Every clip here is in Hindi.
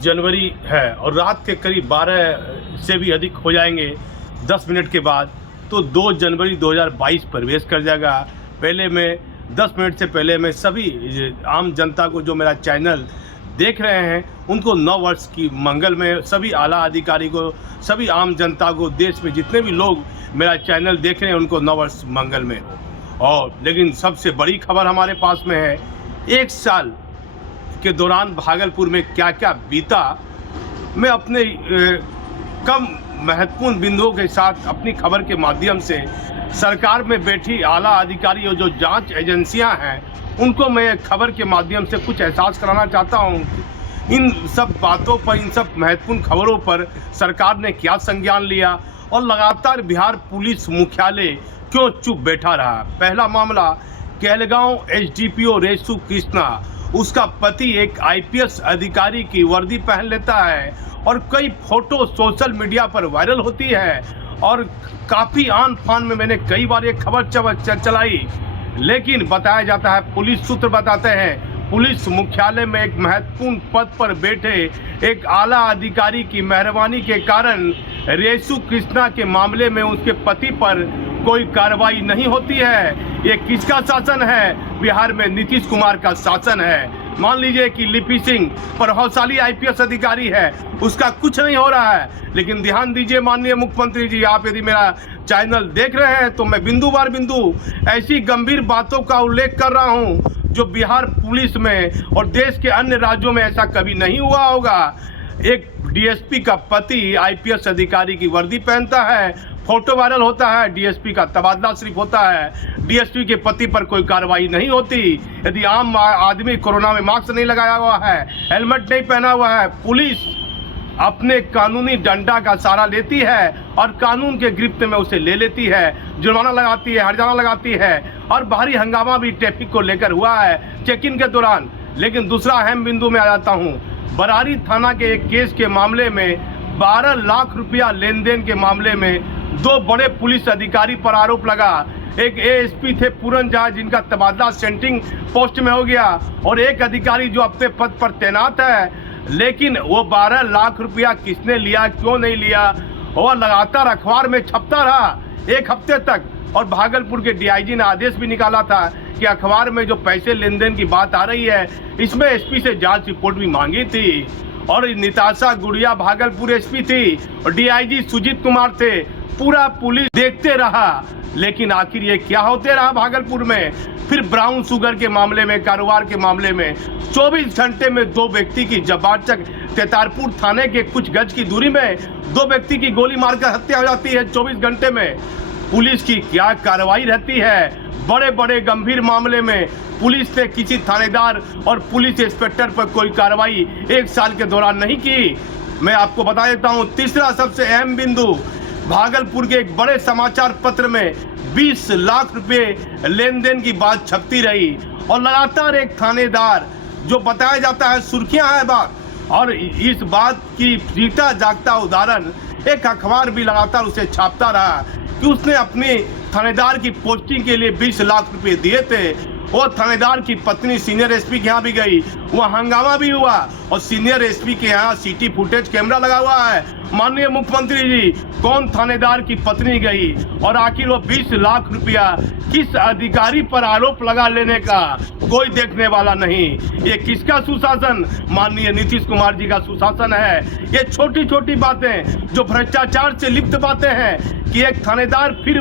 जनवरी है और रात के करीब 12 से भी अधिक हो जाएंगे 10 मिनट के बाद, तो 2 जनवरी 2022 प्रवेश कर जाएगा। पहले मैं 10 मिनट से पहले मैं सभी आम जनता को जो मेरा चैनल देख रहे हैं उनको नव वर्ष की मंगल में, सभी आला अधिकारी को, सभी आम जनता को, देश में जितने भी लोग मेरा चैनल देख रहे हैं उनको नव वर्ष मंगल में हो। और लेकिन सबसे बड़ी खबर हमारे पास में है, 1 साल के दौरान भागलपुर में क्या क्या बीता, मैं अपने कम महत्वपूर्ण बिंदुओं के साथ अपनी खबर के माध्यम से सरकार में बैठी आला अधिकारी और जो जांच एजेंसियां हैं उनको मैं खबर के माध्यम से कुछ एहसास कराना चाहता हूं कि इन सब बातों पर, इन सब महत्वपूर्ण खबरों पर सरकार ने क्या संज्ञान लिया और लगातार बिहार पुलिस मुख्यालय क्यों चुप बैठा रहा। पहला मामला, कहलगांव एसडीपीओ रेसु कृष्णा, उसका पति एक आईपीएस अधिकारी की वर्दी पहन लेता है और कई फोटो सोशल मीडिया पर वायरल होती है और काफ़ी आन फान में मैंने कई बार ये खबर चलाई, लेकिन बताया जाता है, पुलिस सूत्र बताते हैं, पुलिस मुख्यालय में एक महत्वपूर्ण पद पर बैठे एक आला अधिकारी की मेहरबानी के कारण रेसु कृष्णा के मामले में उसके पति पर कोई कार्रवाई नहीं होती है। ये किसका शासन है? बिहार में नीतीश कुमार का शासन है। मान लीजिए कि लिपि सिंह प्रभावशाली आईपीएस अधिकारी है, उसका कुछ नहीं हो रहा है, लेकिन ध्यान दीजिए माननीय मुख्यमंत्री जी, आप यदि मेरा चैनल देख रहे हैं तो मैं बिंदु बार बिंदु ऐसी गंभीर बातों का उल्लेख कर रहा हूं जो बिहार पुलिस में और देश के अन्य राज्यों में ऐसा कभी नहीं हुआ होगा। एक डीएसपी का पति आईपीएस अधिकारी की वर्दी पहनता है, फोटो वायरल होता है, डीएसपी का तबादला सिर्फ होता है, डीएसपी के पति पर कोई कार्रवाई नहीं होती। यदि आम आदमी कोरोना में मास्क नहीं लगाया हुआ है, हेलमेट नहीं पहना हुआ है, पुलिस अपने कानूनी डंडा का सहारा लेती है और कानून के गिरफ्त में उसे ले लेती है, जुर्माना लगाती है, हर्जाना लगाती है और भारी हंगामा भी ट्रैफिक को लेकर हुआ है चेक-इन के दौरान। लेकिन दूसरा अहम बिंदु में आ जाता हूँ, बरारी थाना के एक केस के मामले में 12 लाख रुपया लेन देन के मामले में 2 बड़े पुलिस अधिकारी पर आरोप लगा। एक एएसपी थे पूरन झा जिनका तबादला सेंट्रिंग पोस्ट में हो गया और एक अधिकारी जो अपने पद पर तैनात है, लेकिन वो 12 लाख रुपया किसने लिया, क्यों नहीं लिया, और लगातार अखबार में छपता रहा 1 हफ्ते तक। और भागलपुर के डीआईजी ने आदेश भी निकाला था कि अखबार में जो पैसे लेन देन की बात आ रही है इसमें एसपी से जांच रिपोर्ट भी मांगी थी। और निताशा गुड़िया भागलपुर एसपी थी और डीआईजी सुजीत कुमार थे, पूरा पुलिस देखते रहा, लेकिन आखिर ये क्या होते रहा भागलपुर में। फिर ब्राउन शुगर के मामले में, कारोबार के मामले में 24 घंटे में 2 व्यक्ति की जबाचक तेतारपुर थाने के कुछ गज की दूरी में 2 व्यक्ति की गोली मारकर हत्या हो जाती है 24 घंटे में। पुलिस की क्या कार्रवाई रहती है। बड़े बड़े गंभीर मामले में पुलिस ने किसी थानेदार और पुलिस इंस्पेक्टर पर कोई कार्रवाई 1 साल के दौरान नहीं की। मैं आपको बता देता हूँ, तीसरा सबसे अहम बिंदु, भागलपुर के एक बड़े समाचार पत्र में 20 लाख रुपए लेन देन की बात छपती रही और लगातार एक थानेदार, जो बताया जाता है सुर्खियां है बात, और इस बात की जीता जागता उदाहरण एक अखबार भी लगातार उसे छापता रहा कि उसने अपने थानेदार की पोस्टिंग के लिए 20 लाख रुपए दिए थे। वो थानेदार की पत्नी सीनियर एसपी के यहाँ भी गई, वहाँ हंगामा भी हुआ और सीनियर एसपी के यहाँ सीटी फुटेज कैमरा लगा हुआ है। माननीय मुख्यमंत्री जी, कौन थानेदार की पत्नी गई और आखिर वो 20 लाख रुपया किस अधिकारी पर आरोप लगा लेने का कोई देखने वाला नहीं। ये किसका सुशासन? माननीय नीतीश कुमार जी का सुशासन है। ये छोटी छोटी बातें जो भ्रष्टाचार से लिप्त बातें हैं कि एक थानेदार फिर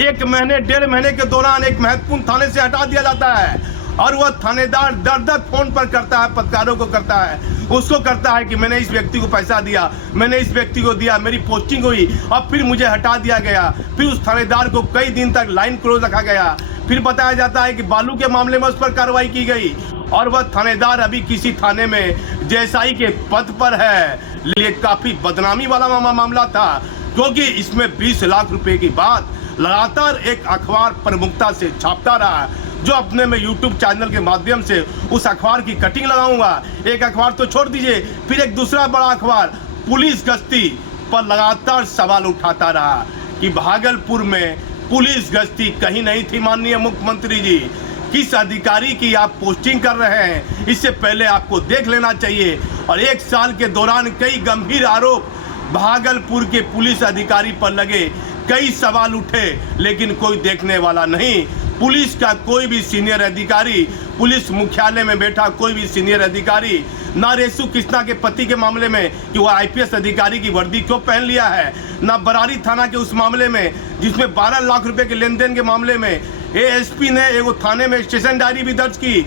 1 महीने 1.5 महीने के दौरान एक महत्वपूर्ण थाने से हटा दिया जाता है और वह थानेदार दर फोन पर करता है, पत्रकारों को करता है, उसको करता है कि मैंने इस व्यक्ति को पैसा दिया, मैंने इस व्यक्ति को दिया, मेरी पोस्टिंग हुई और फिर मुझे हटा दिया गया। फिर उस थानेदार को कई दिन तक लाइन क्लोज रखा गया। फिर बताया जाता है कि बालू के मामले में उस पर कार्रवाई की गई और वह थानेदार अभी किसी थाने में जेएसआई के पद पर है। लिए काफी बदनामी वाला मामला था, क्योंकि इसमें 20 लाख रुपए की बात लगातार एक अखबार प्रमुखता से छापता रहा, जो अपने मैं यूट्यूब चैनल के माध्यम से उस अखबार की कटिंग लगाऊंगा। एक अखबार तो छोड़ दीजिए, फिर एक दूसरा बड़ा अखबार पुलिस गश्ती पर लगातार सवाल उठाता रहा कि भागलपुर में पुलिस गश्ती कहीं नहीं थी। माननीय मुख्यमंत्री जी, किस अधिकारी की आप पोस्टिंग कर रहे हैं, इससे पहले आपको देख लेना चाहिए। और 1 साल के दौरान कई गंभीर आरोप भागलपुर के पुलिस अधिकारी पर लगे, कई सवाल उठे, लेकिन कोई देखने वाला नहीं। पुलिस का कोई भी सीनियर अधिकारी, पुलिस मुख्यालय में बैठा कोई भी सीनियर अधिकारी, ना रेसू कृष्णा के पति के मामले में कि वो आईपीएस अधिकारी की वर्दी क्यों पहन लिया है, ना बरारी थाना के उस मामले में जिसमें 12 लाख रुपए के लेन देन के मामले में एएसपी ने एगो थाने में स्टेशन डायरी भी दर्ज की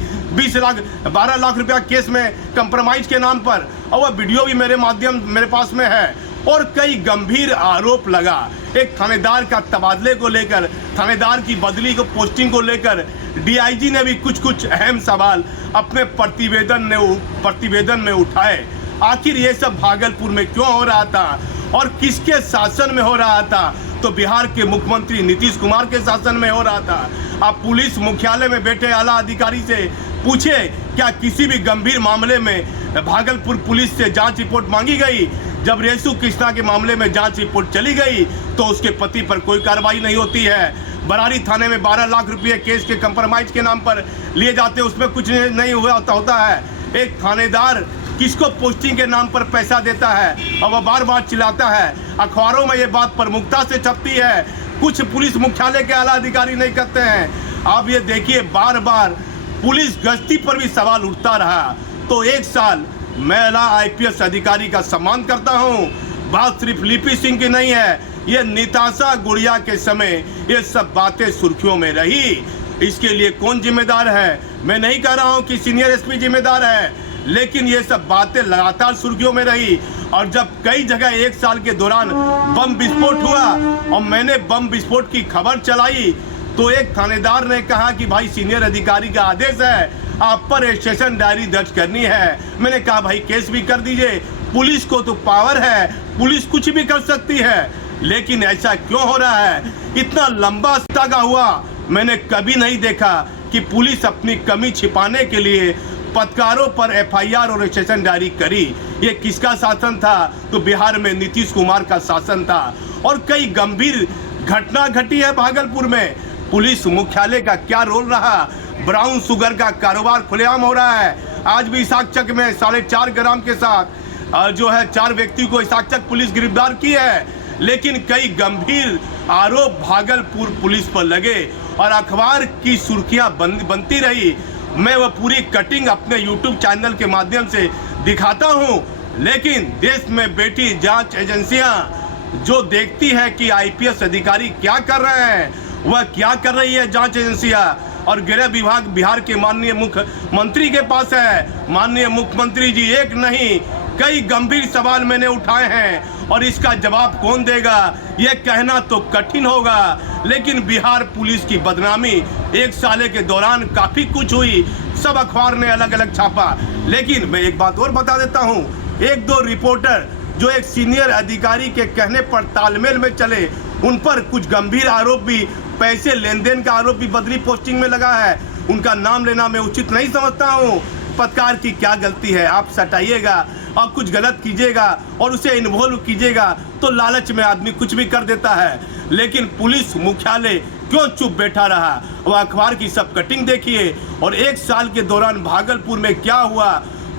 12 लाख रुपया केस में कंप्रोमाइज के नाम पर, और वह वीडियो भी मेरे पास में है। और कई गंभीर आरोप लगा एक थानेदार का तबादले को लेकर, थानेदार की बदली को पोस्टिंग को लेकर डीआईजी ने भी कुछ अहम सवाल अपने प्रतिवेदन में उठाए। आखिर ये सब भागलपुर में क्यों हो रहा था और किसके शासन में हो रहा था? तो बिहार के मुख्यमंत्री नीतीश कुमार के शासन में हो रहा था। आप पुलिस मुख्यालय में बैठे आला अधिकारी से पूछे, क्या किसी भी गंभीर मामले में भागलपुर पुलिस से जांच रिपोर्ट मांगी गई? जब रेसू कृष्णा के मामले में जांच रिपोर्ट चली गई तो उसके पति पर कोई कार्रवाई नहीं होती है। बरारी थाने में 12 लाख रुपये केस के कंप्रोमाइज के नाम पर लिए जाते, उसमें कुछ नहीं होता है। एक थानेदार किसको पोस्टिंग के नाम पर पैसा देता है और वह बार चिल्लाता है। अखबारों में ये बात प्रमुखता से छपती है, कुछ पुलिस मुख्यालय के आला अधिकारी नहीं करते हैं। आप ये देखिए, बार पुलिस गश्ती पर भी सवाल उठता रहा। तो 1 साल महिला आईपीएस अधिकारी का सम्मान करता हूं। बात सिर्फ लिपि सिंह की नहीं है, ये निताशा गुड़िया के समय ये सब बातें सुर्खियों में रही। इसके लिए कौन जिम्मेदार है? मैं नहीं कह रहा हूं कि सीनियर एसपी जिम्मेदार है, लेकिन ये सब बातें लगातार सुर्खियों में रही। और जब कई जगह 1 साल के दौरान बम विस्फोट हुआ और मैंने बम विस्फोट की खबर चलाई तो एक थानेदार ने कहा कि भाई सीनियर अधिकारी का आदेश है, आप पर स्टेशन डायरी दर्ज करनी है। मैंने कहा भाई केस भी कर दीजिए, पुलिस को तो पावर है, पुलिस कुछ भी कर सकती है। लेकिन ऐसा क्यों हो रहा है? इतना लंबा सागा हुआ मैंने कभी नहीं देखा कि पुलिस अपनी कमी छिपाने के लिए पत्रकारों पर एफआईआर और स्टेशन डायरी करी। ये किसका शासन था? तो बिहार में नीतीश कुमार का शासन था। और कई गंभीर घटना घटी है भागलपुर में। पुलिस मुख्यालय का क्या रोल रहा? ब्राउन शुगर का कारोबार खुलेआम हो रहा है। आज भी इसाकचक में 4.5 ग्राम के साथ जो है 4 व्यक्ति को इसाकचक पुलिस गिरफ्तार की है। लेकिन कई गंभीर आरोप भागलपुर पुलिस पर लगे और अखबार की सुर्खियां बनती रही। मैं वह पूरी कटिंग अपने YouTube चैनल के माध्यम से दिखाता हूं। लेकिन देश में बैठी जांच एजेंसियां जो देखती है कि आईपीएस अधिकारी क्या कर रहे हैं, वह क्या कर रही है जांच एजेंसियां, और गृह विभाग बिहार के माननीय मुख्यमंत्री के पास है। माननीय मुख्यमंत्री जी, एक नहीं कई गंभीर सवाल मैंने उठाए हैं और इसका जवाब कौन देगा यह कहना तो कठिन होगा। लेकिन बिहार पुलिस की बदनामी 1 साल के दौरान काफ़ी कुछ हुई, सब अखबार ने अलग अलग छापा। लेकिन मैं एक बात और बता देता हूँ, 1-2 रिपोर्टर जो एक सीनियर अधिकारी के कहने पर तालमेल में चले, उन पर कुछ गंभीर आरोप भी, पैसे लेन देन का आरोप भी बदली पोस्टिंग में लगा है। उनका नाम लेना मैं उचित नहीं समझता हूँ। पत्रकार की क्या गलती है? आप सटाइएगा और कुछ गलत कीजिएगा और उसे इन्वॉल्व कीजिएगा तो लालच में आदमी कुछ भी कर देता है। लेकिन पुलिस मुख्यालय क्यों चुप बैठा रहा? वह अखबार की सब कटिंग देखिए। और 1 साल के दौरान भागलपुर में क्या हुआ,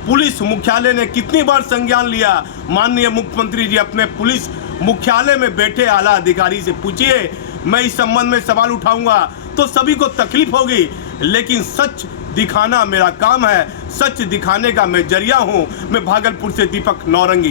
पुलिस मुख्यालय ने कितनी बार संज्ञान लिया? माननीय मुख्यमंत्री जी अपने पुलिस मुख्यालय में बैठे आला अधिकारी से पूछिए। मैं इस संबंध में सवाल उठाऊंगा तो सभी को तकलीफ होगी, लेकिन सच दिखाना मेरा काम है, सच दिखाने का मैं जरिया हूं। मैं भागलपुर से दीपक नौरंगी।